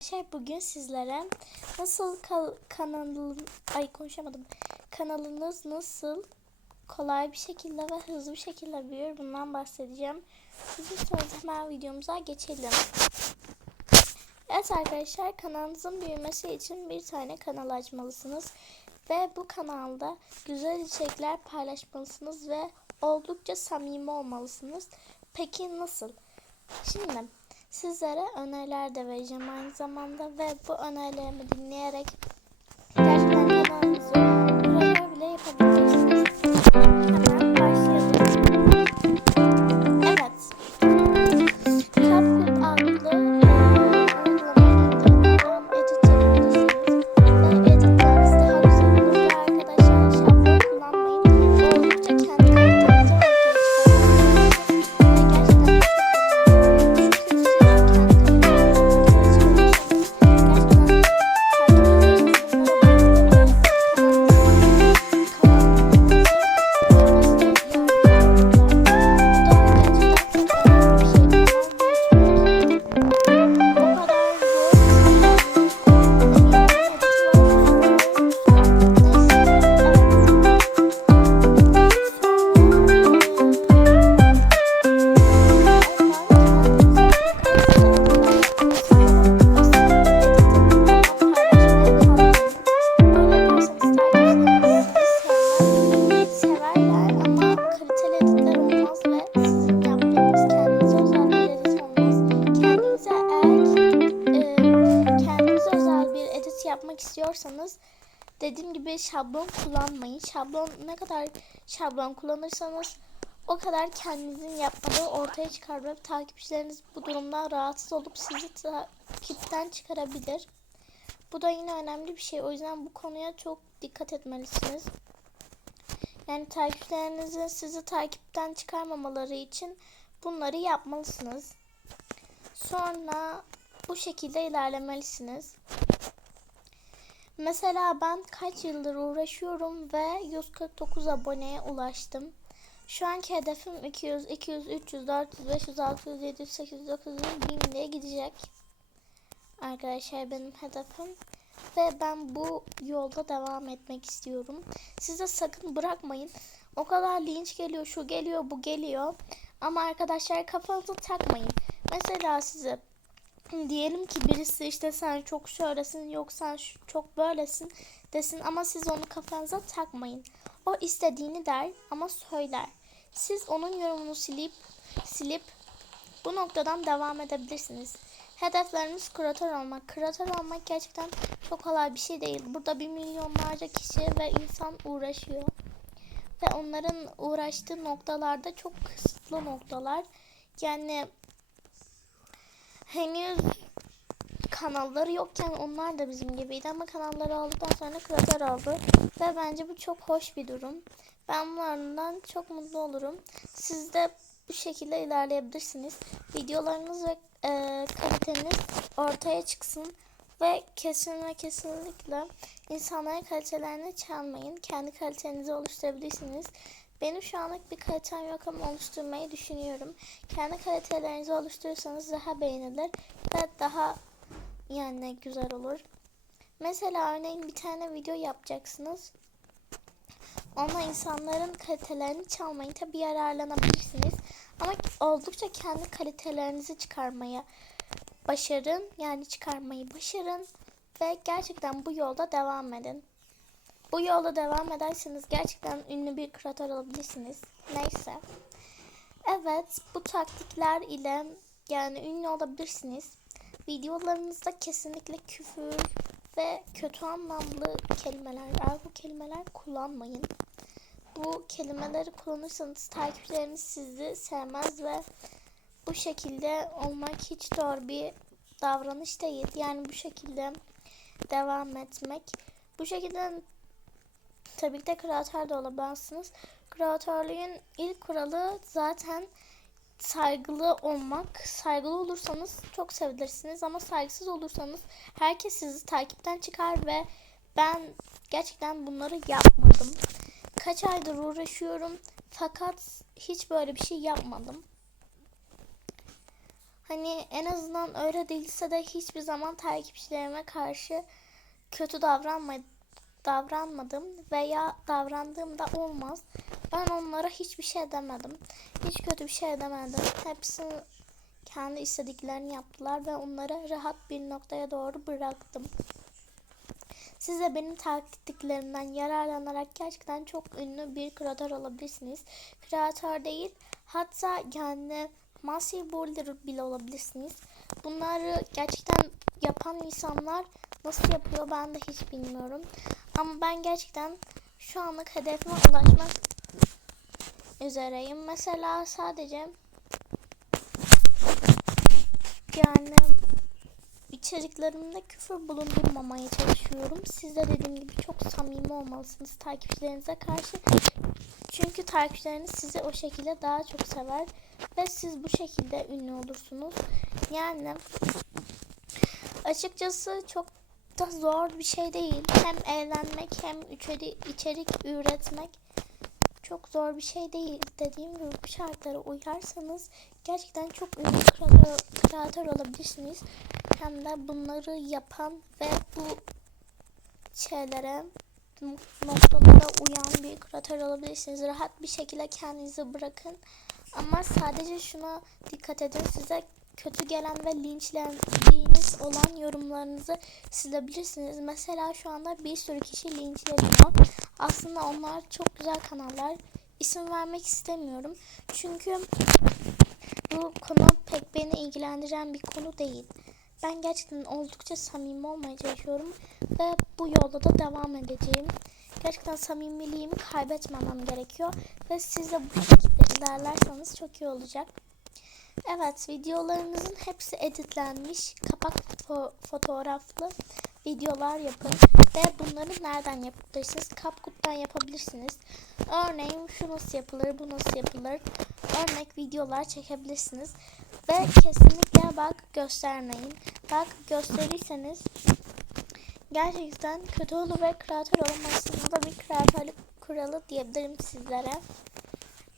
Arkadaşlar bugün sizlere nasıl kanalın ay konuşamadım kanalınız nasıl kolay bir şekilde ve hızlı bir şekilde büyür bundan bahsedeceğim. Hazırsanız hemen videomuza geçelim. Evet arkadaşlar kanalınızın büyümesi için bir tane kanal açmalısınız ve bu kanalda güzel içerikler paylaşmalısınız ve oldukça samimi olmalısınız. Peki nasıl? Şimdi sizlere öneriler de vereceğim aynı zamanda ve bu önerilerimi dinleyerek gerçekten kanalınızı buralar bile yapabilirsiniz. İstiyorsanız dediğim gibi şablon kullanmayın. Şablon ne kadar şablon kullanırsanız o kadar kendinizin yapmadığı ortaya çıkar ve takipçileriniz bu durumdan rahatsız olup sizi takipten çıkarabilir. Bu da yine önemli bir şey. O yüzden bu konuya çok dikkat etmelisiniz. Yani takipçilerinizin sizi takipten çıkarmamaları için bunları yapmalısınız. Sonra bu şekilde ilerlemelisiniz. Mesela ben kaç yıldır uğraşıyorum ve 149 aboneye ulaştım. Şu anki hedefim 200, 200, 300, 400, 500, 600, 700, 800, 900, 1000 diye gidecek. Arkadaşlar benim hedefim ve ben bu yolda devam etmek istiyorum. Siz de sakın bırakmayın. O kadar linç geliyor, şu geliyor, bu geliyor. Ama arkadaşlar kafanızı takmayın. Mesela size diyelim ki birisi işte sen çok şöylesin, yok sen çok böylesin desin ama siz onu kafanıza takmayın. O istediğini der ama söyler. Siz onun yorumunu silip silip bu noktadan devam edebilirsiniz. Hedefleriniz kreatör olmak. Kreatör olmak gerçekten çok kolay bir şey değil. Burada bir milyonlarca kişi ve insan uğraşıyor. Ve onların uğraştığı noktalarda çok kısıtlı noktalar. Yani henüz kanalları yokken onlar da bizim gibiydi ama kanalları olduktan sonra kreatör oldu. Ve bence bu çok hoş bir durum. Ben bunlardan çok mutlu olurum. Siz de bu şekilde ilerleyebilirsiniz. Videolarınız ve e, kaliteniz ortaya çıksın ve kesin ve kesinlikle insanların kalitelerini çalmayın. Kendi kalitenizi oluşturabilirsiniz. Benim şu anlık bir kalitem yok ama oluşturmayı düşünüyorum. Kendi kalitelerinizi oluşturursanız daha beğenilir ve daha yani güzel olur. Mesela örneğin bir tane video yapacaksınız. Onunla insanların kalitelerini çalmayın. Tabi yararlanabilirsiniz. Ama oldukça kendi kalitelerinizi çıkarmaya başarın. Yani çıkarmayı başarın. Ve gerçekten bu yolda devam edin. Bu yolda devam ederseniz gerçekten ünlü bir kreatör olabilirsiniz. Neyse. Evet bu taktikler ile yani ünlü olabilirsiniz. Videolarınızda kesinlikle küfür ve kötü anlamlı kelimeler, argo kelimeler kullanmayın. Bu kelimeleri kullanırsanız takipçileriniz sizi sevmez ve bu şekilde olmak hiç doğru bir davranış değil. Yani bu şekilde devam etmek. Bu şekilde tabii ki de kreatör de olabilirsiniz. Kreatörlüğün ilk kuralı zaten saygılı olmak. Saygılı olursanız çok sevilirsiniz ama saygısız olursanız herkes sizi takipten çıkar ve ben gerçekten bunları yapmadım. Kaç aydır uğraşıyorum fakat hiç böyle bir şey yapmadım. Hani en azından öyle değilse de hiçbir zaman takipçilerime karşı kötü davranma, davranmadım veya davrandığımda olmaz. Ben onlara hiçbir şey demedim. Hiç kötü bir şey demedim. Hepsi kendi istediklerini yaptılar ve onları rahat bir noktaya doğru bıraktım. Siz de benim taktiklerimden yararlanarak gerçekten çok ünlü bir kreatör olabilirsiniz. Kreatör değil, hatta yani massive border bile olabilirsiniz. Bunları gerçekten yapan insanlar nasıl yapıyor ben de hiç bilmiyorum. Ama ben gerçekten şu anlık hedefime ulaşmak üzereyim. Mesela sadece yani içeriklerimde küfür bulundurmamaya çalışıyorum. Siz de dediğim gibi çok samimi olmalısınız takipçilerinize karşı. Çünkü takipçileriniz sizi o şekilde daha çok sever ve siz bu şekilde ünlü olursunuz. Yani açıkçası çok da zor bir şey değil. Hem eğlenmek hem içerik, içerik üretmek çok zor bir şey değil. Dediğim gibi bu şartlara uyarsanız gerçekten çok ünlü kreatör, kreatör olabilirsiniz. Hem de bunları yapan ve bu şeylere noktalara uyan bir kreatör olabilirsiniz. Rahat bir şekilde kendinizi bırakın. Ama sadece şuna dikkat edin. Size kötü gelen ve linçlendiğiniz olan yorumlarınızı silebilirsiniz. Mesela şu anda bir sürü kişi linçleniyor. Aslında onlar çok güzel kanallar. İsim vermek istemiyorum. Çünkü bu konu pek beni ilgilendiren bir konu değil. Ben gerçekten oldukça samimi olmaya çalışıyorum ve bu yolda da devam edeceğim. Gerçekten samimiliğimi kaybetmemem gerekiyor ve siz de bu şekilde ilerlerseniz çok iyi olacak. Evet videolarınızın hepsi editlenmiş kapak fo- fotoğraflı videolar yapın ve bunları nereden yapabilirsiniz? CapCut'tan yapabilirsiniz. Örneğin şu nasıl yapılır, bu nasıl yapılır? Örnek videolar çekebilirsiniz. Ve kesinlikle bak göstermeyin. Bak gösterirseniz gerçekten kötü olur ve kreatör olmasının da bir kreatörlük kuralı diyebilirim sizlere.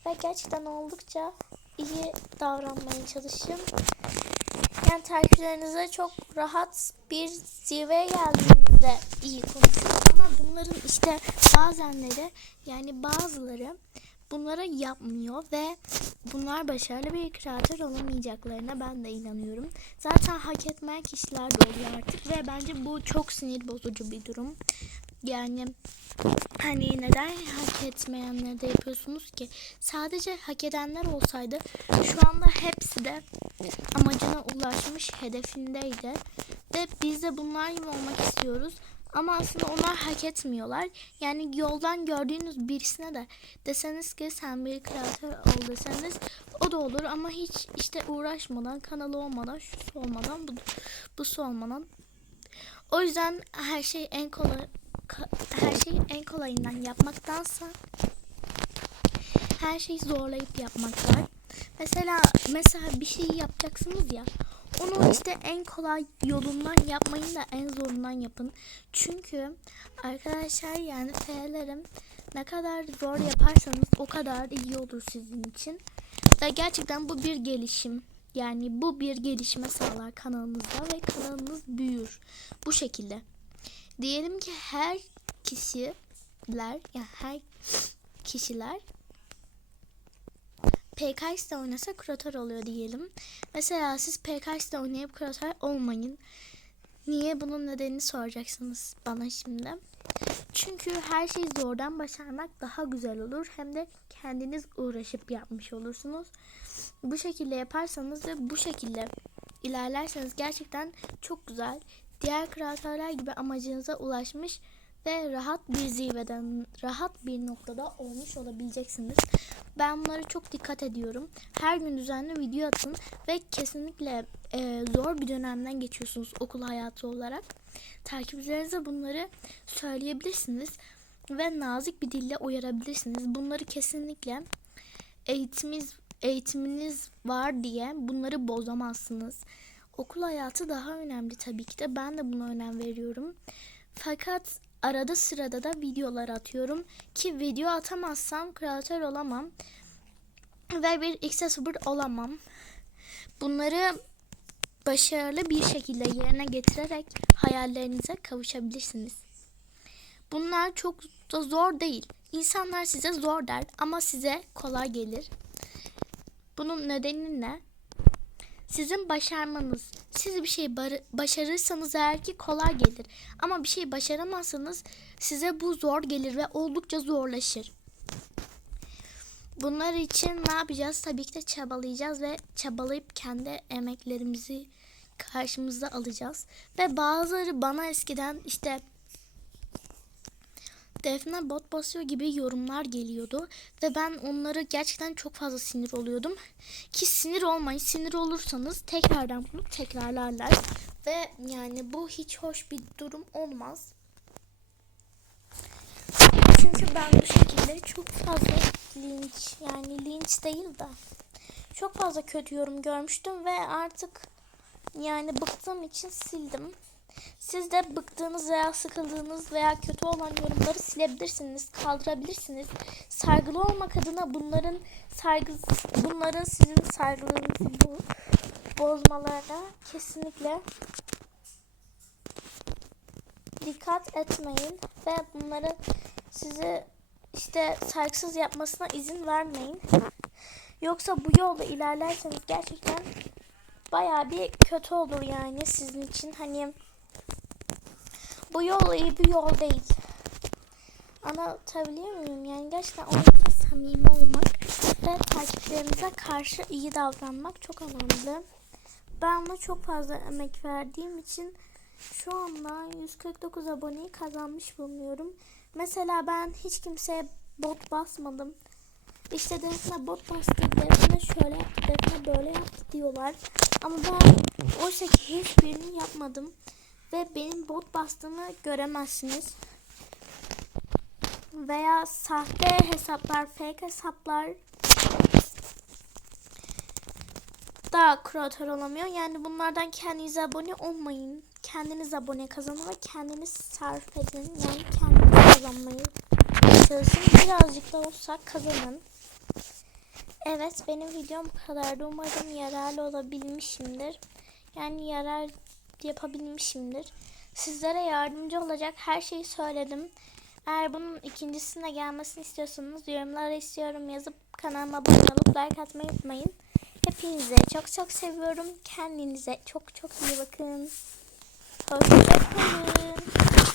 Ve gerçekten oldukça iyi davranmaya çalışın. Yani takipçilerinize çok rahat bir zirveye geldiğinizde iyi konuşun. Ama bunların işte bazenleri yani bazıları bunlara yapmıyor ve bunlar başarılı bir kreatör olamayacaklarına ben de inanıyorum. Zaten hak etmeyen kişiler de oluyor artık ve bence bu çok sinir bozucu bir durum. Yani hani neden hak etmeyenleri de yapıyorsunuz ki? Sadece hak edenler olsaydı şu anda hepsi de amacına ulaşmış hedefindeydi. Ve biz de bunlar gibi olmak istiyoruz. Ama aslında onlar hak etmiyorlar. Yani yoldan gördüğünüz birisine de deseniz ki sen bir kreatör ol deseniz o da olur ama hiç işte uğraşmadan, kanalı olmadan, şu olmadan, bu, bu olmadan. O yüzden her şey en kolay her şeyi en kolayından yapmaktansa her şeyi zorlayıp yapmak var. Mesela mesela bir şeyi yapacaksınız ya. Onu işte en kolay yolundan yapmayın da en zorundan yapın. Çünkü arkadaşlar yani F'lerim ne kadar zor yaparsanız o kadar iyi olur sizin için. Ve gerçekten bu bir gelişim. Yani bu bir gelişme sağlar kanalınızda ve kanalınız büyür. Bu şekilde. Diyelim ki her kişiler yani her kişiler PKX'de oynasa kreatör oluyor diyelim. Mesela siz PKX'de oynayıp kreatör olmayın. Niye bunun nedenini soracaksınız bana şimdi. Çünkü her şeyi zordan başarmak daha güzel olur. Hem de kendiniz uğraşıp yapmış olursunuz. Bu şekilde yaparsanız ve bu şekilde ilerlerseniz gerçekten çok güzel. Diğer kreatörler gibi amacınıza ulaşmış ve rahat bir zirveden, rahat bir noktada olmuş olabileceksiniz. Ben bunlara çok dikkat ediyorum. Her gün düzenli video atın ve kesinlikle e, zor bir dönemden geçiyorsunuz okul hayatı olarak. Takipçilerinize bunları söyleyebilirsiniz ve nazik bir dille uyarabilirsiniz. Bunları kesinlikle eğitiminiz eğitiminiz var diye bunları bozamazsınız. Okul hayatı daha önemli tabii ki de. Ben de buna önem veriyorum. Fakat arada sırada da videolar atıyorum ki video atamazsam kreatör olamam ve bir X olamam. Bunları başarılı bir şekilde yerine getirerek hayallerinize kavuşabilirsiniz. Bunlar çok da zor değil. İnsanlar size zor der ama size kolay gelir. Bunun nedeni ne? Sizin başarmanız. Siz bir şey başarırsanız eğer ki kolay gelir. Ama bir şey başaramazsanız size bu zor gelir ve oldukça zorlaşır. Bunlar için ne yapacağız? Tabii ki de çabalayacağız ve çabalayıp kendi emeklerimizi karşımıza alacağız. Ve bazıları bana eskiden işte Defne bot basıyor gibi yorumlar geliyordu ve ben onları gerçekten çok fazla sinir oluyordum. Ki sinir olmayın. Sinir olursanız tekrardan bunu tekrarlarlar ve yani bu hiç hoş bir durum olmaz. Çünkü ben bu şekilde çok fazla linç yani linç değil de çok fazla kötü yorum görmüştüm ve artık yani bıktığım için sildim. Siz de bıktığınız veya sıkıldığınız veya kötü olan yorumları silebilirsiniz, kaldırabilirsiniz. Saygılı olmak adına bunların saygı bunların sizin saygılığınızı bo- bozmalarına kesinlikle dikkat etmeyin ve bunların sizi işte saygısız yapmasına izin vermeyin. Yoksa bu yolda ilerlerseniz gerçekten bayağı bir kötü olur yani sizin için. Hani bu yol iyi bir yol değil. Anlatabiliyor muyum? Yani gerçekten onunla samimi olmak ve takipçilerimize karşı iyi davranmak çok önemli. Ben ona çok fazla emek verdiğim için şu anda 149 aboneyi kazanmış bulunuyorum. Mesela ben hiç kimseye bot basmadım. İşte Defne bot bastı, Defne şöyle yaptı, Defne böyle yaptı diyorlar. Ama ben oysa ki hiçbirini yapmadım. Ve benim bot bastığımı göremezsiniz. Veya sahte hesaplar, fake hesaplar da kreatör olamıyor. Yani bunlardan kendinize abone olmayın. Kendiniz abone kazanın ve kendiniz sarf edin. Yani kendiniz kazanmayı çalışın. Birazcık da olsa kazanın. Evet benim videom bu kadardı. Umarım yararlı olabilmişimdir. Yani yarar yapabilmişimdir. Sizlere yardımcı olacak her şeyi söyledim. Eğer bunun ikincisine gelmesini istiyorsanız yorumlara istiyorum yazıp kanalıma abone olup like atmayı unutmayın. Hepinize çok çok seviyorum. Kendinize çok çok iyi bakın. Hoşçakalın.